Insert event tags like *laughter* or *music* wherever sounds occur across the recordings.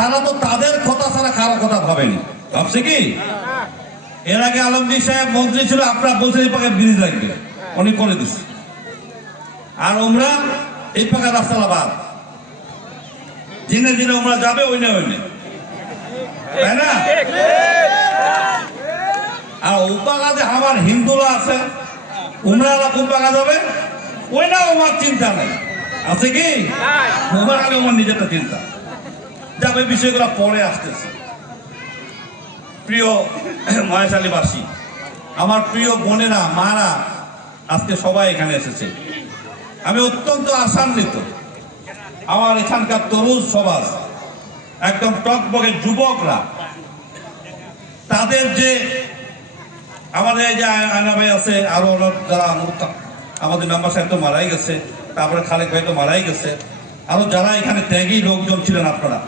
তারা তো তাদের কথা ছাড়া কারও কথা ভাবেনি। ভাবছে কি? এর আগে আলমগীর সাহেব মন্ত্রী ছিল, আপনারা বলছেন এই পাকে ব্রিজ লাগবে। উনি করে দিচ্ছে আর ওমরা এই পাকা রাস্তা বাদ। দিনে দিনে ওমরা যাবে, ওই না ওই না। তাই না? আর উপাগাতে আমার হিন্দুরা আছে উমরারা পাকা যাবে ওই না আমার চিন্তা নাই। আছে কি? উমরা খালি আমার নিজেরটা চিন্তা। এই বিষয়গুলো পরে আসতেছে। প্রিয় *clears throat* মহেশালীবাসী আমার প্রিয় বোনেরা, মারা, আজকে সবাই এখানে এসেছে। আমি অত্যন্ত আশান্বিত। আমার এখানকার তরুণ সমাজ, একদম টকবগে যুবকরা, তাদের যে আমাদের এই যে আয়না ভাই আছে, আরও যারা আমাদের মেম্বার সাহেব তো মারাই গেছে, তারপরে খালেক ভাই তো মারাই গেছে। আরও যারা এখানে ত্যাগী লোকজন ছিলেন আপনারা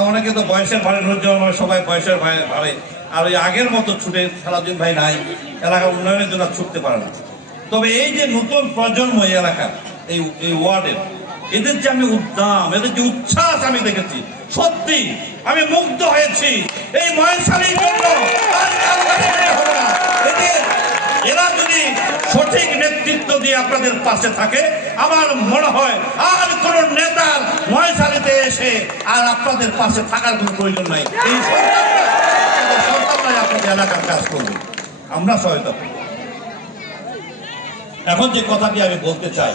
অনেকে তো বয়সের ভারে আমার সবাই বয়সের ভারে আর ওই আগের মতো ছুটে সারাদিন ভাই নাই, এলাকার উন্নয়নের জন্য ছুটতে পারে না। তবে এই যে নতুন প্রজন্ম এই এলাকার, এই এই ওয়ার্ডের, এদের যে আমি উদ্দাম, এদের যে উচ্ছ্বাস আমি দেখেছি, সত্যি আমি মুগ্ধ হয়েছি এই মহেশালীর জন্য। এরা যদি সঠিক নেতৃত্ব দিয়ে আপনাদের পাশে থাকে। আমার মনে হয় আর কোন নেতার মহেশালীতে এসে আর আপনাদের পাশে থাকার কোনো প্রয়োজন নাই। এই আপনাদের এলাকার কাজ করবে। আমরা সহায়তা এখন যে কথাটি আমি বলতে চাই,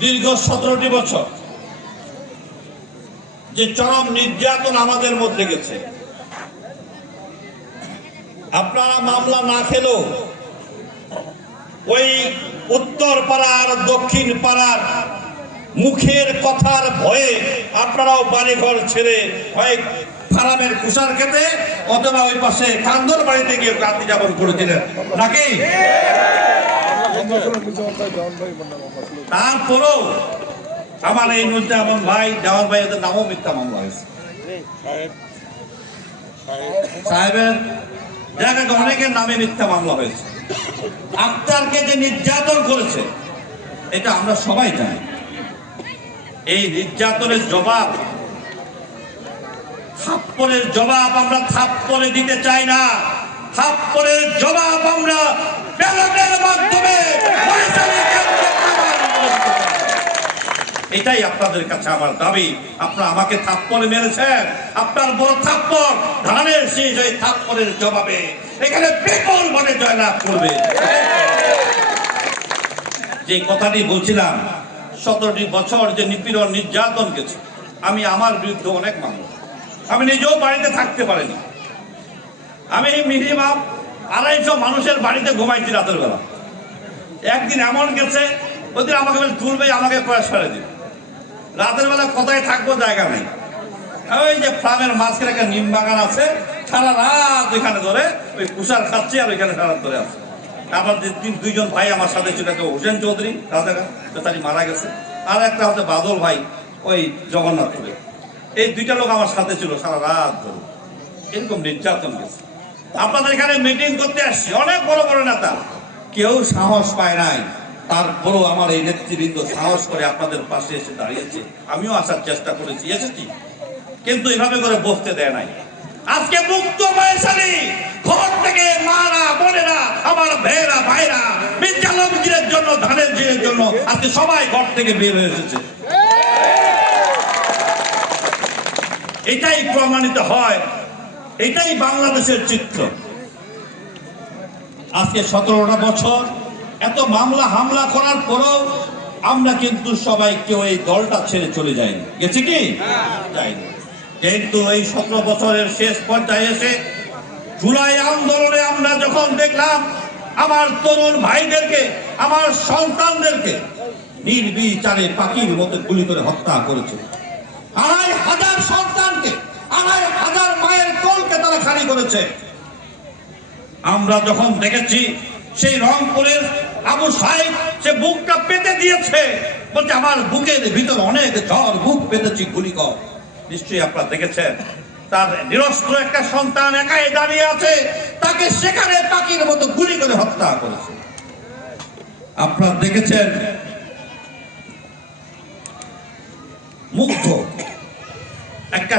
দীর্ঘ সতেরোটি বছর যে চরম নির্যাতন আমাদের মধ্যে গেছে, আপনারা মামলা না খেলেও ওই উত্তর পাড়ার, দক্ষিণ পাড়ার মুখের কথার ভয়ে আপনারাও বাড়িঘর ছেড়ে হয় ফারামের কুষার খেতে অথবা ওই পাশে কান্দর বাড়িতে গিয়ে রাত্রি যাপন করেছিলেন। নাকি? তারপরেও আমার এই নুরজামান ভাই জামান ভাই, এদের নামও মিথ্যা মামলা হয়েছে। সাহেবের জায়গায় অনেকের নামে মিথ্যা মামলা হয়েছে। আক্তারকে যে নির্যাতন করেছে, এটা আমরা সবাই জানি। এই নির্যাতনের জবাব থাপ্পরের জবাব আমরা থাপ্পরে দিতে চাই না। থাপ্পরের জবাব আমরা ব্যালটের মাধ্যমে ফয়সালি কেন্দ্রে প্রমাণ করে দিতে চাই। এটাই আপনাদের কাছে আমার দাবি। আপনারা আমাকে থাপ্পড়ে মেরেছেন। আপনার বড় থাপ্পড়, ধানের শেষ ওই থাপ্পড়ের জবাবে। এখানে বিপুল মানে জয়লাভ করবে। যে কথাটি বলছিলাম, সতেরোটি বছর যে নিপীড়ন নির্যাতন গেছে, আমি আমার বিরুদ্ধে অনেক মানুষ আমি নিজেও বাড়িতে থাকতে পারিনি। আমি মিনিমাম আড়াইশো মানুষের বাড়িতে ঘুমাইছি রাতের বেলা। একদিন এমন গেছে ওদের আমাকে তুলবে আমাকে প্রয়াস করে দিবে রাতের বেলা কোথায় থাকব জায়গা নেই। ওই যে ফার্মের মাঝখানে একটা নিম বাগান আছে, সারা রাত ওইখানে ধরে ওই কুষার খাচ্ছে আর ওইখানে সারা ধরে আছে। তিন- দুইজন ভাই আমার সাথে ছিল, একটা হোসেন চৌধুরী রাজাগা তারি মারা গেছে। আর একটা হচ্ছে বাদল ভাই, ওই জগন্নাথপুরে এই দুইটা লোক আমার সাথে ছিল সারা রাত ধরে। এরকম নির্যাতন গেছে। আপনাদের এখানে মিটিং করতে আসছি, অনেক বড় বড় নেতা। কেউ সাহস পায় নাই। তারপরও আমার এই নেতৃবৃন্দ সাহস করে আপনাদের পাশে এসে দাঁড়িয়েছে। আমিও আসার চেষ্টা করেছি, এসেছি। কিন্তু এভাবে করে বসতে দেয় নাই। আজকে মুক্ত বয়সালী ঘর থেকে মারা, বোনেরা, আমার ভাইয়েরা ভাইরা বিদ্যালয়ের জন্য, ধানের জিনের জন্য আজকে সবাই ঘর থেকে বের হয়ে এসেছে। এটাই প্রমাণিত হয়, এটাই বাংলাদেশের চিত্র। আজকে সতেরোটা বছর এত মামলা হামলা করার পরেও আমরা কিন্তু সবাই কেউ এই দলটা ছেড়ে চলে যাইনি গেছে কি? যাইনি কিন্তু এই সতেরো বছরের শেষ পর্যায়ে এসে জুলাই আন্দোলনে আমরা যখন দেখলাম আমার তরুণ ভাইদেরকে, আমার সন্তানদেরকে নির্বিচারে পাখির মতো গুলি করে হত্যা করেছে। আড়াই হাজার সন্তানকে, আড়াই হাজার মায়ের কোলকে তারা খালি করেছে। আমরা যখন দেখেছি সেই রংপুরের আবু সাহেব সে বুকটা পেতে দিয়েছে, বলছে, আমার বুকের ভিতর অনেক ঝড় বুক পেতেছি, গুলি কর। নিশ্চয়ই আপনারা দেখেছেন, তার নিরস্ত্র একটা সন্তান একাই দাঁড়িয়ে আছে, তাকে সেখানে পাখির মতো গুলি করে হত্যা করেছে। আপনারা দেখেছেন, মুগ্ধ, একটা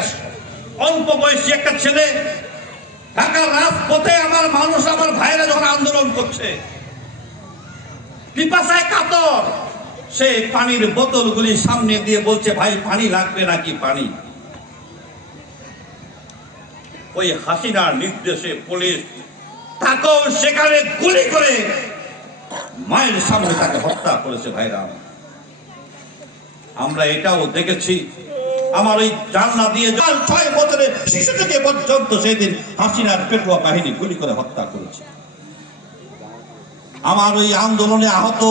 অল্প বয়সী একটা ছেলে, ঢাকার রাজপথে আমার মানুষ, আমার ভাইরা যখন আন্দোলন করছে পিপাসায় কাতর। সে পানির বোতলগুলি সামনে দিয়ে বলছে, ভাই, পানি লাগবে নাকি পানি? ওই হাসিনার নির্দেশে পুলিশ তাকেও সেখানে গুলি করে মায়ের সামনে তাকে হত্যা করেছে, ভাইরা। আমার। এটাও দেখেছি। আমার ওই জানলা দিয়ে ছয় বছরের শিশু থেকে পর্যন্ত সেদিন হাসিনার পেটুয়া বাহিনী গুলি করে হত্যা করেছে। আমার ওই আন্দোলনে আহত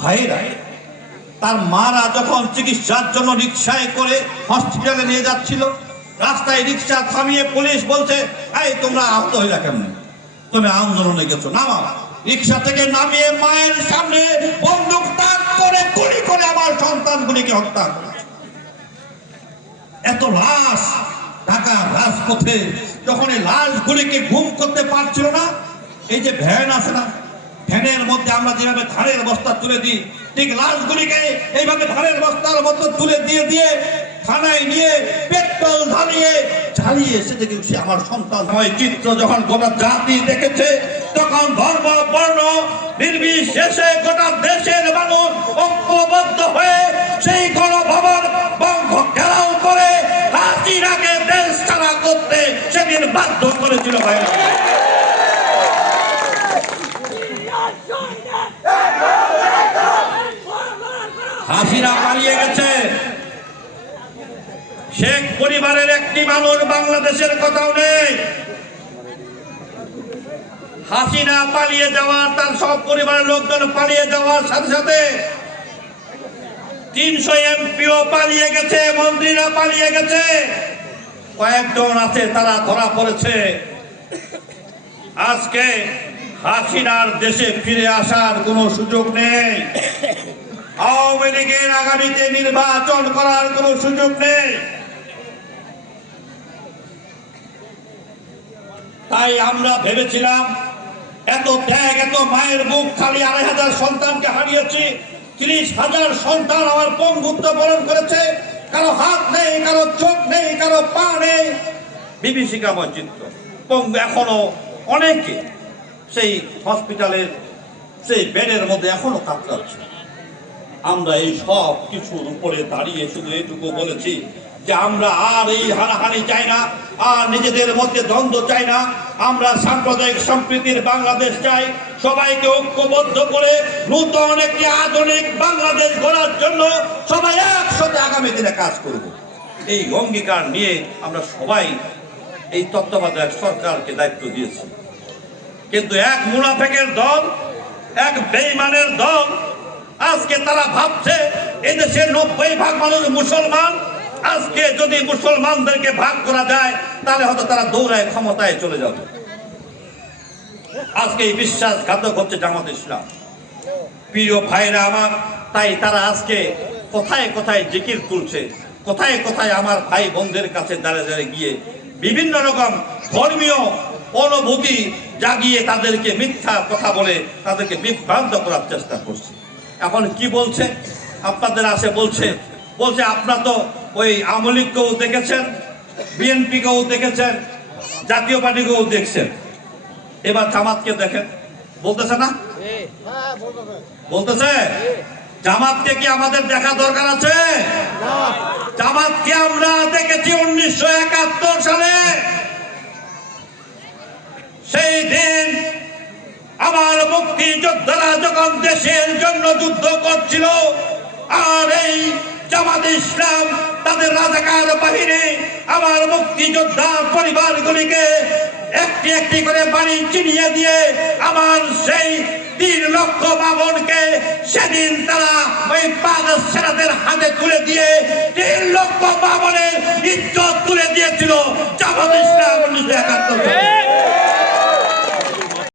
ভাইরা তার মারা যখন চিকিৎসার জন্য রিক্সায় করে হসপিটালে নিয়ে যাচ্ছিল, রাস্তায় রিক্সা থামিয়ে পুলিশ বলছে, এই, তোমরা আহত হইলা কেমন? তুমি আন্দোলনে গেছো নামা রিক্সা থেকে নামিয়ে মায়ের সামনে বন্দুক তাক করে, গুলি করে আমার সন্তানগুলিকে হত্যা করেছে এত লাশ ঢাকা রাজপথে যখন এই লাশগুলিকে ঘুম করতে পারছিল না, এই যে ভ্যান আছে না ভ্যানের মধ্যে আমরা যেভাবে ধানের বস্তা তুলে দিই, ঠিক লাশগুলিকে এইভাবে ধানের বস্তার মতো তুলে দিয়ে দিয়ে থানায় নিয়ে পেট্রোল ঢালিয়ে ঝালিয়ে সে থেকে সে আমার সন্তান হয়। চিত্র যখন গোটা জাতি দেখেছে, তখন ধর্ম, বর্ণ নির্বিশেষে গোটা দেশের মানুষ ঐক্যবদ্ধ হয়ে সেই গণভবন বন্ধ ঘেরাও করে হাসিনাকে দেশ ছাড়া করতে সেদিন বাধ্য করেছিল ভাইরা হাসিনা পালিয়ে গেছে শেখ পরিবারের একটি মানুষ বাংলাদেশের কথাও নেই। হাসিনা পালিয়ে যাওয়ার তার সব পরিবারের লোকজন পালিয়ে যাওয়ার সাথে সাথে তিনশো এমপিও পালিয়ে গেছে, মন্ত্রীরা পালিয়ে গেছে। কয়েকজন আছে তারা ধরা পড়েছে। আজকে হাসিনার দেশে ফিরে আসার কোনো সুযোগ নেই। আওয়ামী লীগের আগামীতে নির্বাচন করার কোনো সুযোগ নেই। তাই আমরা ভেবেছিলাম, এত ত্যাগ, এত মায়ের মুখ খালি আড়াই হাজার সন্তানকে হারিয়েছি, তিরিশ হাজার সন্তান আমার পঙ্গুত্ব বরণ করেছে, কারও হাত নেই, কারও চোখ নেই, কারও পা নেই। বিভীষিকাময় চিত্র পঙ্গু এখনও অনেকে সেই হসপিটালের, সেই বেডের মধ্যে এখনও কাতরাচ্ছে। আমরা এই সব কিছুর উপরে দাঁড়িয়ে শুধু এটুকু বলেছি যে আমরা আর এই হানাহানি চাই না। আর নিজেদের মধ্যে দ্বন্দ্ব চাই না। আমরা সাম্প্রদায়িক সম্প্রীতির বাংলাদেশ চাই। সবাইকে ঐক্যবদ্ধ করে নূতন একটি আধুনিক বাংলাদেশ গড়ার জন্য সবাই একসাথে আগামী দিনে কাজ করব। এই অঙ্গীকার নিয়ে আমরা সবাই এই তত্ত্বাবধায়ক সরকারকে দায়িত্ব দিয়েছি। কিন্তু এক মুনাফেকের দল, এক বেইমানের দল, আজকে তারা ভাবছে, এদেশের নব্বই ভাগ মানুষ মুসলমান আজকে যদি মুসলমানদেরকে ভাগ করা যায়, তাহলে হয়তো তারা দৌড়ায় ক্ষমতায় চলে যাবে। আজকে এই বিশ্বাসঘাতক হচ্ছে জামাত ইসলাম। প্রিয় ভাইরা আমার, তাই তারা আজকে কোথায় কোথায় জিকির তুলছে, কোথায় কোথায় আমার ভাই বোনদের কাছে দাঁড়িয়ে দাঁড়িয়ে গিয়ে বিভিন্ন রকম ধর্মীয় অনুভূতি জাগিয়ে তাদেরকে মিথ্যা কথা বলে তাদেরকে বিভ্রান্ত করার চেষ্টা করছে। এখন কি বলছে? আপনাদের আসে বলছে বলছে, আপনারা তো ওই আমলিককেও দেখেছেন, বিএনপিকেও দেখেছেন, জাতীয় পার্টিকেও দেখছেন। এবার জামাতকে দেখেন। বলতেছে না? বলতেছে? জামাতকে কি আমাদের দেখা দরকার আছে? জামাতকে আমরা দেখেছি উনিশশো একাত্তর সালে। সেই দিন আমার মুক্তিযোদ্ধারা যখন দেশের জন্য যুদ্ধ করছিল, আর এই জামাত ইসলাম তাদের রাজাকার বাহিনী, আমার মুক্তিযোদ্ধা পরিবারগুলিকে একটি একটি করে বাড়ি চিনিয়ে দিয়ে আমার সেই তিন লক্ষ বাবনকে সেদিন তারা ওই পাগল সেনাদের হাতে তুলে দিয়ে তিন লক্ষ বাবনের ইজ্জত তুলে দিয়েছিল জামাত ইসলাম উনিশশো একাত্তর।